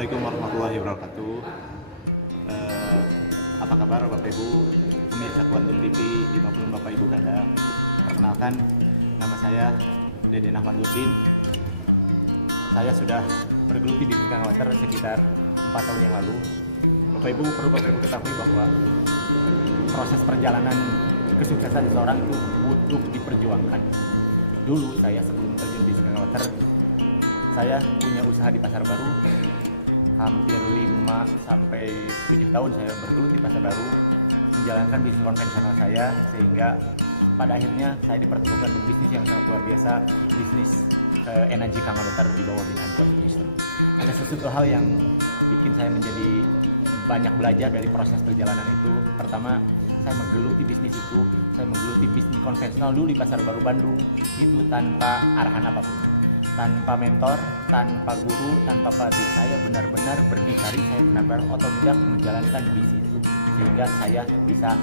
Assalamualaikum warahmatullahi wabarakatuh. Eh, Apa kabar Bapak Ibu pemirsa Quantum TV dimanapun Bapak Ibu berada? Perkenalkan, nama saya Deden Ahmaduddin. Saya sudah bergeluti di Bisnis Water sekitar 4 tahun yang lalu. Bapak Ibu perlu Bapak Ibu ketahui bahwa proses perjalanan kesuksesan seseorang itu butuh diperjuangkan. Dulu saya sebelum terjun di Bisnis Water, saya punya usaha di Pasar Baru. Hampir 5-7 tahun saya bergelut di Pasar Baru menjalankan bisnis konvensional saya, sehingga pada akhirnya saya dipertemukan dengan bisnis yang sangat luar biasa, bisnis energi konverter di bawah binaan Quantum System. Ada sesuatu hal yang bikin saya menjadi banyak belajar dari proses perjalanan itu. Pertama, saya menggeluti bisnis itu, saya menggeluti bisnis konvensional dulu di Pasar Baru Bandung itu tanpa arahan apapun, tanpa mentor, tanpa guru, tanpa pelatih. Saya benar-benar berdikari, saya benar-benar otodidak menjalankan bisnis itu sehingga saya bisa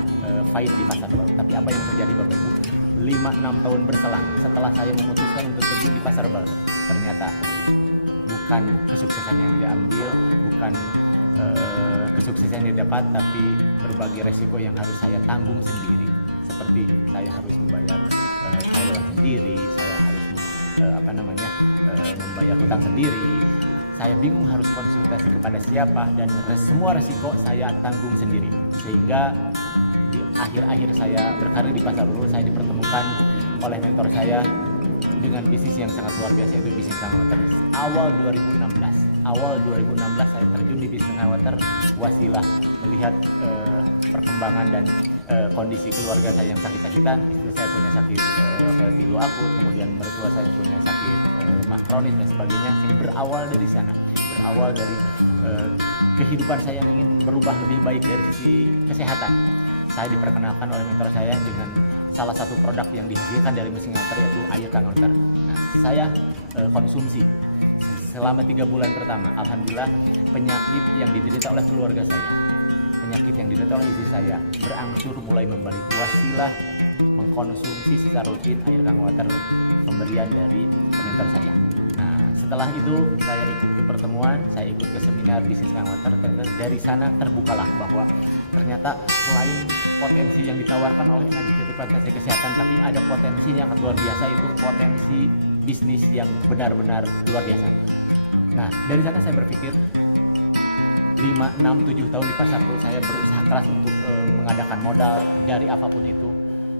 fight di Pasar Baru. Tapi apa yang terjadi Bapak Ibu? 5-6 tahun berselang setelah saya memutuskan untuk terjun di Pasar Baru, ternyata bukan kesuksesan yang diambil, bukan kesuksesan yang didapat, tapi berbagai resiko yang harus saya tanggung sendiri. Seperti saya harus membayar karyawan sendiri, saya harus membayar hutang sendiri. Saya bingung harus konsultasi kepada siapa, dan semua resiko saya tanggung sendiri. Sehingga di akhir-akhir saya berkarir di Pasar Baru, saya dipertemukan oleh mentor saya dengan bisnis yang sangat luar biasa, yaitu bisnis konverter. Awal 2016 saya terjun di bisnis konverter wasilah melihat perkembangan dan kondisi keluarga saya yang sakit-sakitan. Istri saya punya sakit VLT akut, kemudian mertua saya punya sakit mah kronis dan sebagainya. Sehingga berawal dari sana, berawal dari kehidupan saya yang ingin berubah lebih baik dari sisi kesehatan. Saya diperkenalkan oleh mentor saya dengan salah satu produk yang dihasilkan dari mesin konverter, yaitu air konverter. Nah, saya konsumsi selama 3 bulan pertama. Alhamdulillah, penyakit yang diderita oleh keluarga saya, penyakit yang diderita oleh istri saya berangsur mulai membaik. Wasilah mengkonsumsi secara rutin air konverter pemberian dari mentor saya. Nah, setelah itu saya ikut ke pertemuan, saya ikut ke seminar bisnis konverter. Dari sana terbukalah bahwa ternyata selain potensi yang ditawarkan oleh energi konverter kesehatan, tapi ada potensi yang luar biasa, itu potensi bisnis yang benar-benar luar biasa. Nah, dari sana saya berpikir 5-6-7 tahun di Pasar Baru saya berusaha keras untuk mengadakan modal dari apapun itu,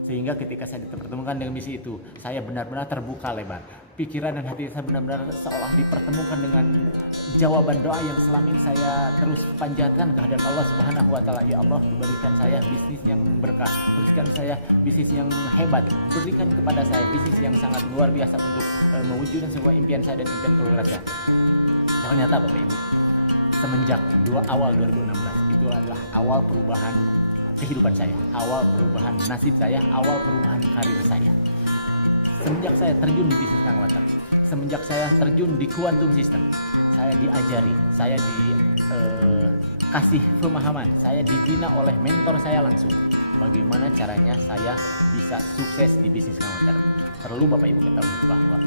sehingga ketika saya dipertemukan dengan misi itu, saya benar-benar terbuka lebar. Pikiran dan hati saya benar-benar seolah dipertemukan dengan jawaban doa yang selama ini saya terus panjatkan kehadirat Allah Subhanahu wa Ta'ala. Ya Allah, berikan saya bisnis yang berkah, berikan saya bisnis yang hebat, berikan kepada saya bisnis yang sangat luar biasa untuk mewujudkan sebuah impian saya dan impian keluarga. Ternyata Bapak Ibu, semenjak awal 2016 itu adalah awal perubahan kehidupan saya, awal perubahan nasib saya, awal perubahan karir saya. Semenjak saya terjun di bisnis konverter, semenjak saya terjun di Quantum System, saya diajari, saya dikasih pemahaman, saya dibina oleh mentor saya langsung bagaimana caranya saya bisa sukses di bisnis konverter. Perlu Bapak Ibu ketahui bahwa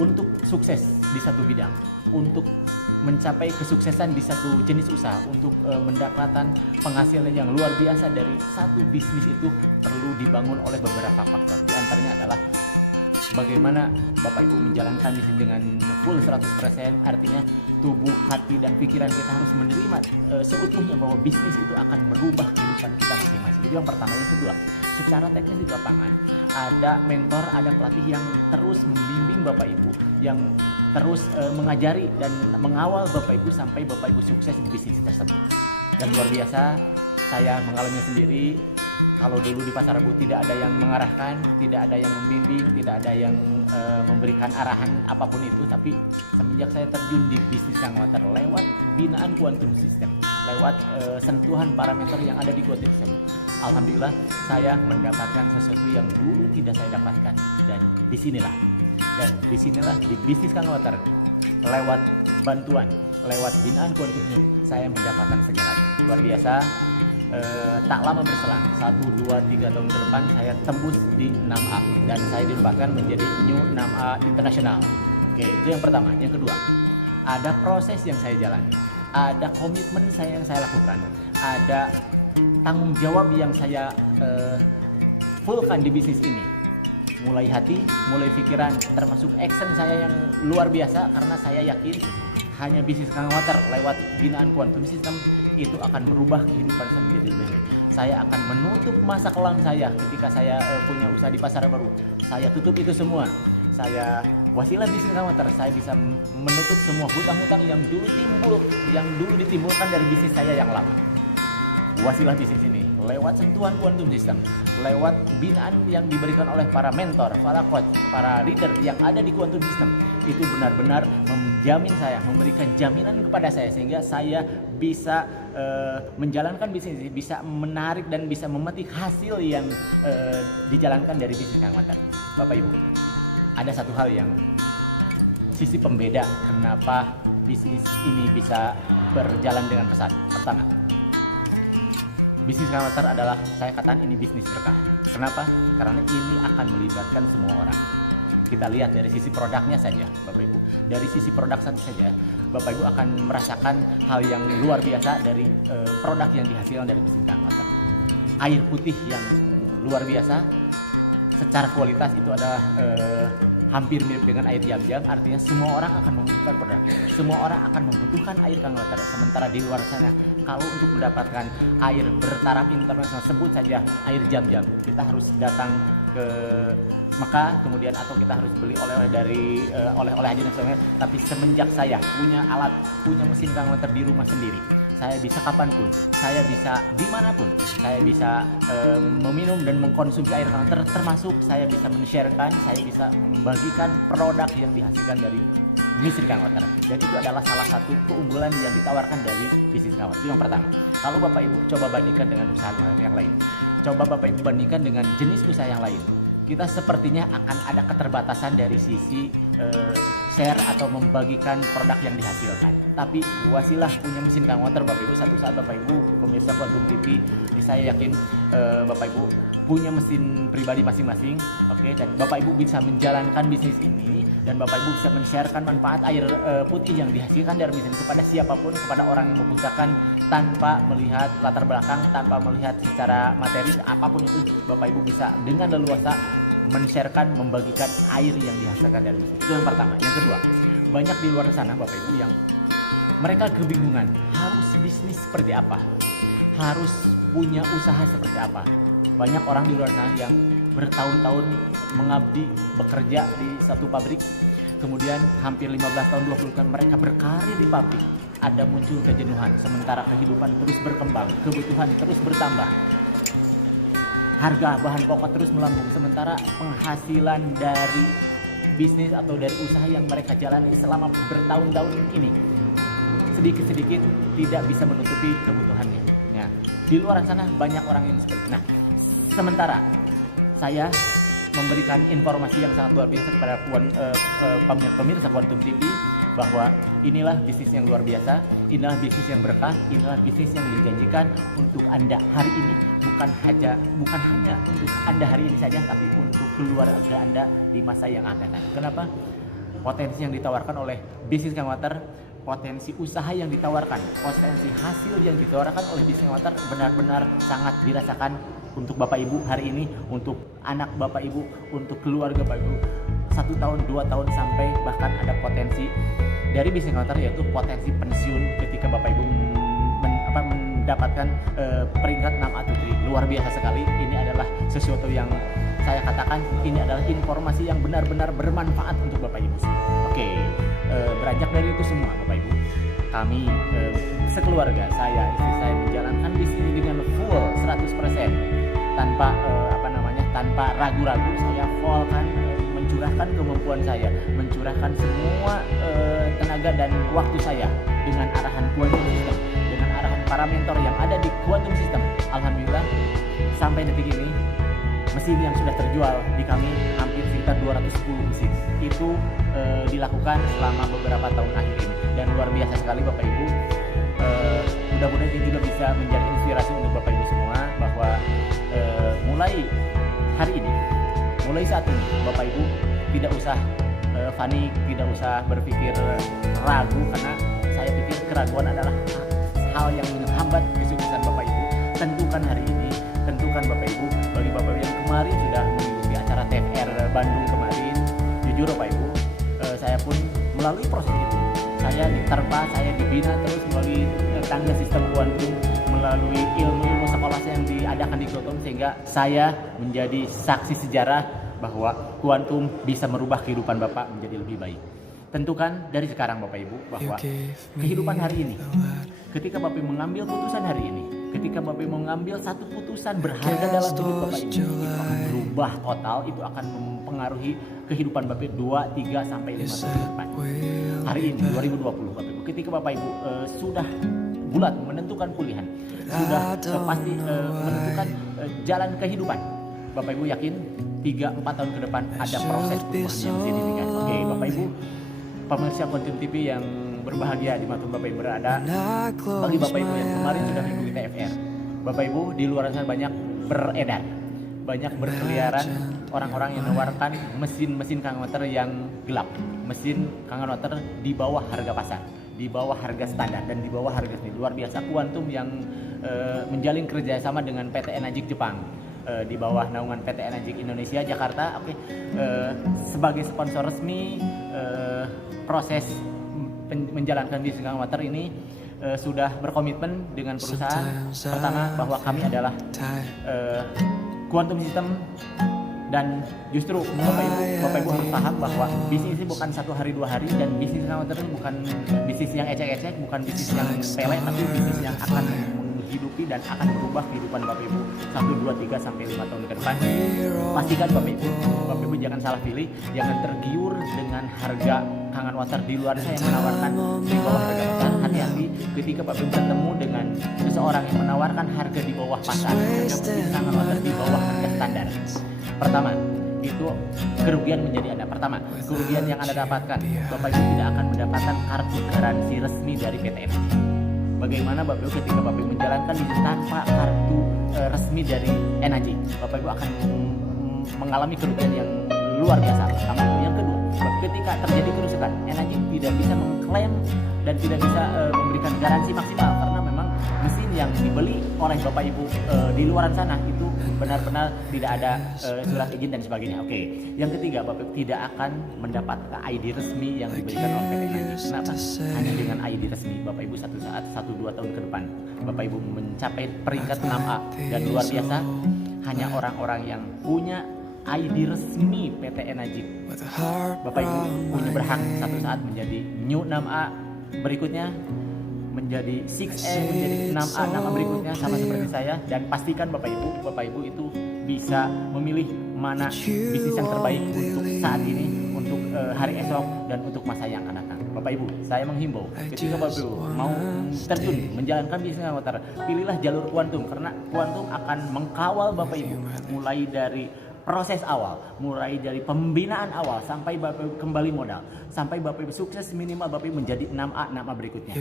untuk sukses di satu bidang, untuk mencapai kesuksesan di satu jenis usaha, untuk mendapatkan penghasilan yang luar biasa dari satu bisnis itu perlu dibangun oleh beberapa faktor. Di antaranya adalah bagaimana Bapak Ibu menjalankan bisnis dengan full 100%, artinya tubuh, hati, dan pikiran kita harus menerima seutuhnya bahwa bisnis itu akan merubah kehidupan kita masing-masing. Itu yang pertama. Yang kedua, secara teknis di lapangan ada mentor, ada pelatih yang terus membimbing Bapak Ibu, yang terus mengajari dan mengawal Bapak Ibu sampai Bapak Ibu sukses di bisnis tersebut. Dan luar biasa, saya mengalaminya sendiri. Kalau dulu di Pasar Baru tidak ada yang mengarahkan, tidak ada yang membimbing, tidak ada yang memberikan arahan apapun itu, tapi semenjak saya terjun di bisnis konverter lewat binaan Quantum System, lewat sentuhan para mentor yang ada di Quantum System, alhamdulillah saya mendapatkan sesuatu yang dulu tidak saya dapatkan. Dan disinilah di bisnis konverter, lewat bantuan, lewat binaan Quantum System, saya mendapatkan segalanya. Luar biasa. Tak lama berselang, 1, 2, 3 tahun ke depan saya tembus di 6A dan saya dilupakan menjadi New 6A Internasional. Oke, itu yang pertama. Yang kedua, ada proses yang saya jalani, ada komitmen yang saya lakukan, ada tanggung jawab yang saya fullkan di bisnis ini. Mulai hati, mulai pikiran, termasuk action saya yang luar biasa, karena saya yakin hanya bisnis Kang Water lewat binaan Quantum System itu akan merubah kehidupan saya menjadi lebih baik. Saya akan menutup masa kelam saya ketika saya punya usaha di pasar baru. Saya tutup itu semua. Saya wasilah bisnis Kang Water, saya bisa menutup semua hutang-hutang yang dulu ditimbulkan dari bisnis saya yang lama. Wasilah bisnis ini lewat sentuhan Quantum System, lewat binaan yang diberikan oleh para mentor, para coach, para leader yang ada di Quantum System, itu benar-benar menjamin saya, memberikan jaminan kepada saya sehingga saya bisa menjalankan bisnis ini, bisa menarik dan bisa memetik hasil yang dijalankan dari bisnis Kang Water. Bapak Ibu, ada satu hal yang sisi pembeda kenapa bisnis ini bisa berjalan dengan pesat. Pertama, bisnis Kang Water adalah, saya katakan ini bisnis berkah. Kenapa? Karena ini akan melibatkan semua orang. Kita lihat dari sisi produknya saja, Bapak Ibu. Dari sisi produk saja, Bapak Ibu akan merasakan hal yang luar biasa dari produk yang dihasilkan dari bisnis Kang Water. Air putih yang luar biasa, secara kualitas itu adalah hampir mirip dengan air jam-jam, artinya semua orang akan membutuhkan produk itu. Semua orang akan membutuhkan air Kang Water. Sementara di luar sana, kalau untuk mendapatkan air bertaraf internasional, sebut saja air jam-jam, kita harus datang ke Mekah, kemudian atau kita harus beli oleh-oleh dari oleh-oleh Haji Nasional. Tapi semenjak saya punya alat, punya mesin Kang Water di rumah sendiri, saya bisa kapanpun, saya bisa dimanapun, saya bisa meminum dan mengkonsumsi air Kang Water, termasuk saya bisa men-sharekan, saya bisa membagikan produk yang dihasilkan dari mesin Kang Water. Dan itu adalah salah satu keunggulan yang ditawarkan dari bisnis Kang Water. Itu yang pertama. Kalau Bapak Ibu coba bandingkan dengan usaha yang lain, coba Bapak Ibu bandingkan dengan jenis usaha yang lain, kita sepertinya akan ada keterbatasan dari sisi share atau membagikan produk yang dihasilkan. Tapi wasilah punya mesin Kang Water, Bapak Ibu, satu saat Bapak Ibu pemirsa Quantum TV, saya yakin Bapak Ibu punya mesin pribadi masing-masing, oke, dan Bapak Ibu bisa menjalankan bisnis ini, dan Bapak Ibu bisa men-sharekan manfaat air putih yang dihasilkan dari mesin kepada siapapun, kepada orang yang membutuhkan, tanpa melihat latar belakang, tanpa melihat secara materi apapun itu. Bapak Ibu bisa dengan leluasa men-sharekan, membagikan air yang dihasilkan dari mesin. Itu yang pertama. Yang kedua, banyak di luar sana Bapak Ibu yang mereka kebingungan harus bisnis seperti apa, harus punya usaha seperti apa. Banyak orang di luar sana yang bertahun-tahun mengabdi, bekerja di satu pabrik, kemudian hampir 15 tahun, 20 tahun mereka berkarir di pabrik, ada muncul kejenuhan, sementara kehidupan terus berkembang, kebutuhan terus bertambah, harga bahan pokok terus melambung, sementara penghasilan dari bisnis atau dari usaha yang mereka jalani selama bertahun-tahun ini sedikit-sedikit tidak bisa menutupi kebutuhannya. Nah, di luar sana banyak orang yang seperti itu. Nah, sementara saya memberikan informasi yang sangat luar biasa kepada pemirsa Quantum TV bahwa inilah bisnis yang luar biasa, inilah bisnis yang berkah, inilah bisnis yang menjanjikan untuk Anda hari ini, bukan hanya untuk Anda hari ini saja, tapi untuk keluarga Anda di masa yang akan datang. Kenapa? Potensi yang ditawarkan oleh bisnis Kang Water, potensi usaha yang ditawarkan, potensi hasil yang ditawarkan oleh bisnis Kang Water benar-benar sangat dirasakan untuk Bapak Ibu hari ini, untuk anak Bapak Ibu, untuk keluarga Bapak Ibu. 1 tahun, 2 tahun, sampai bahkan ada potensi dari bisnis Kang Water, yaitu potensi pensiun ketika Bapak Ibu mendapatkan peringkat 6 atau 3. Luar biasa sekali. Ini adalah sesuatu yang saya katakan, ini adalah informasi yang benar-benar bermanfaat untuk Bapak Ibu. Oke, beranjak dari itu semua Bapak Ibu, kami sekeluarga, saya, istri saya menjalankan bisnis ini dengan full 100%, tanpa ragu-ragu. Saya full kan, mencurahkan kemampuan saya, mencurahkan semua tenaga dan waktu saya dengan arahan Quantum System, dengan arahan para mentor yang ada di Quantum System. Alhamdulillah sampai detik ini mesin yang sudah terjual di kami hampir sekitar 210 mesin. Itu dilakukan selama beberapa tahun akhir ini, dan luar biasa sekali Bapak Ibu. Mudah-mudahan ini juga bisa menjadi inspirasi untuk Bapak Ibu semua bahwa mulai hari ini, mulai saat ini Bapak Ibu tidak usah Fani tidak usah berpikir ragu, karena saya pikir keraguan adalah hal yang menghambat kesuksesan Bapak Ibu. Tentukan hari ini, tentukan Bapak Ibu. Bagi Bapak Ibu yang kemarin sudah mengikuti acara TFR Bandung kemarin, jujur Bapak Ibu, saya pun melalui proses itu. Saya diterpa, saya dibina terus melalui tangga sistem kuantum, melalui ilmu-ilmu sekolah yang diadakan di Kuantum, sehingga saya menjadi saksi sejarah bahwa kuantum bisa merubah kehidupan Bapak menjadi lebih baik. Tentukan dari sekarang Bapak Ibu bahwa kehidupan hari ini, ketika Bapak Ibu mengambil putusan hari ini, ketika Bapak Ibu mengambil satu putusan berharga dalam hidup Bapak Ibu, itu akan berubah total, itu akan mempengaruhi kehidupan Bapak Ibu 2, 3, sampai 5 tahun ke depan. Hari ini 2020 Bapak Ibu, ketika Bapak Ibu sudah bulat menentukan pilihan, sudah pasti menentukan jalan kehidupan, Bapak Ibu yakin 3-4 tahun ke depan ada proses perubahan yang signifikan. Oke, Bapak Ibu pemirsa Kuantum TV yang berbahagia di mana Bapak Ibu berada, bagi Bapak Ibu yang kemarin sudah mengikuti TFR, Bapak Ibu di luar sana banyak beredar, banyak berkeliaran orang-orang yang menawarkan mesin-mesin kangen yang gelap, mesin kangen di bawah harga pasar, di bawah harga standar, dan di bawah harga sendiri. Luar biasa Kuantum yang menjalin kerjasama dengan PT Enajik Jepang, di bawah naungan PT Enajik Indonesia Jakarta. Oke, sebagai sponsor resmi proses menjalankan bisnis kangen water ini, sudah berkomitmen dengan perusahaan. Pertama, bahwa kami adalah Kuantum System, dan justru Bapak Ibu harus paham bahwa bisnis ini bukan 1 hari 2 hari, dan bisnis kangen water ini bukan bisnis yang ecek-ecek, bukan bisnis yang sepele, tapi bisnis yang akan menghidupi dan akan berubah kehidupan Bapak Ibu 1, 2, 3, sampai 5 tahun ke depan. Pastikan Bapak Ibu jangan salah pilih, jangan tergiur dengan harga kangen water di luar sana yang menawarkan di bawah harga pasar. Hati-hati ketika Bapak Ibu bertemu dengan seseorang yang menawarkan harga di bawah pasar, harga kangen water di bawah harga standar. Pertama, itu kerugian menjadi Anda. Pertama, kerugian yang Anda dapatkan, Bapak Ibu tidak akan mendapatkan kartu garansi resmi dari PT Enajik. Bagaimana Bapak Ibu ketika Bapak Ibu menjalankan bisnis tanpa kartu resmi dari Enajik, Bapak Ibu akan mengalami kerugian yang luar biasa. Pertama. Yang kedua, ketika terjadi kerusakan, Enajik tidak bisa mengklaim dan tidak bisa memberikan garansi maksimal, karena memang mesin yang dibeli oleh Bapak Ibu di luar sana itu benar-benar tidak ada surat izin dan sebagainya. Oke. Yang ketiga, Bapak Ibu tidak akan mendapat ID resmi yang diberikan oleh PT Enajik. Kenapa? Hanya dengan ID resmi Bapak Ibu satu saat 1-2 tahun ke depan Bapak Ibu mencapai peringkat 6A, dan luar biasa hanya orang-orang yang punya ID resmi PT Enajik, Bapak Ibu punya berhak satu saat menjadi new 6A, berikutnya menjadi 6A, menjadi 6A, nama berikutnya sama seperti saya. Dan pastikan Bapak Ibu itu bisa memilih mana bisnis yang terbaik untuk saat ini, untuk hari esok, dan untuk masa yang akan datang. Bapak Ibu, saya menghimbau ketika Bapak Ibu mau terjun menjalankan bisnis kangen water, pilihlah jalur kuantum, karena kuantum akan mengkawal Bapak Ibu mulai dari proses awal, mulai dari pembinaan awal sampai Bapak Ibu kembali modal, sampai Bapak Ibu sukses minimal Bapak Ibu menjadi 6A berikutnya.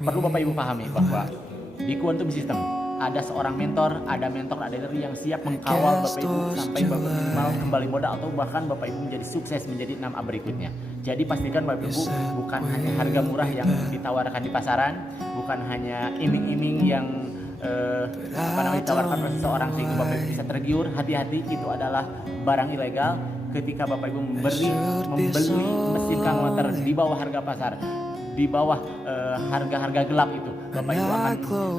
Perlu Bapak Ibu pahami bahwa di Kuantum System ada seorang mentor, ada dari yang siap mengkawal Bapak Ibu sampai Bapak Ibu mau kembali modal, atau bahkan Bapak Ibu menjadi sukses menjadi 6A berikutnya. Jadi pastikan Bapak Ibu bukan hanya harga murah yang ditawarkan di pasaran, bukan hanya iming-iming yang ditawarkan oleh seseorang sehingga Bapak Ibu bisa tergiur. Hati-hati, itu adalah barang ilegal. Ketika Bapak Ibu membeli mesin kangen water di bawah harga pasar, di bawah harga-harga gelap, itu Bapak Ibu akan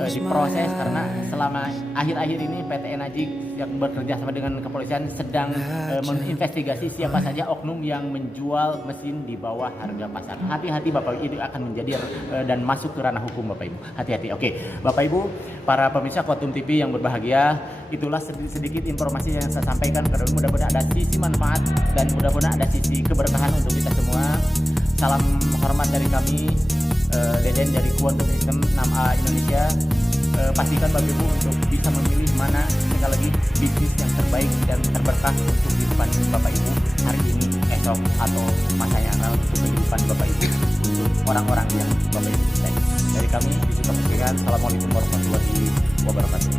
diproses, karena selama akhir-akhir ini PT Enajik yang bekerja sama dengan kepolisian sedang menginvestigasi siapa saja oknum yang menjual mesin di bawah harga pasar. Hati-hati Bapak Ibu, itu akan menjadi dan masuk ke ranah hukum Bapak Ibu. Hati-hati. Oke, Bapak Ibu, para pemirsa Kuantum TV yang berbahagia, itulah sedikit informasi yang saya sampaikan. Karena mudah-mudahan ada sisi manfaat dan mudah-mudahan ada sisi keberkahan untuk kita semua. Salam hormat dari kami, Deden dari Kuantum System 6A Indonesia. Pastikan Bapak Ibu untuk bisa memilih mana sekali lagi bisnis yang terbaik dan terberkah untuk kehidupan Bapak Ibu hari ini, esok, atau masa yang akan untuk kehidupan Bapak Ibu, untuk orang-orang yang Bapak Ibu cintai. Dari kami, Bisika Persirian, Assalamualaikum warahmatullahi wabarakatuh.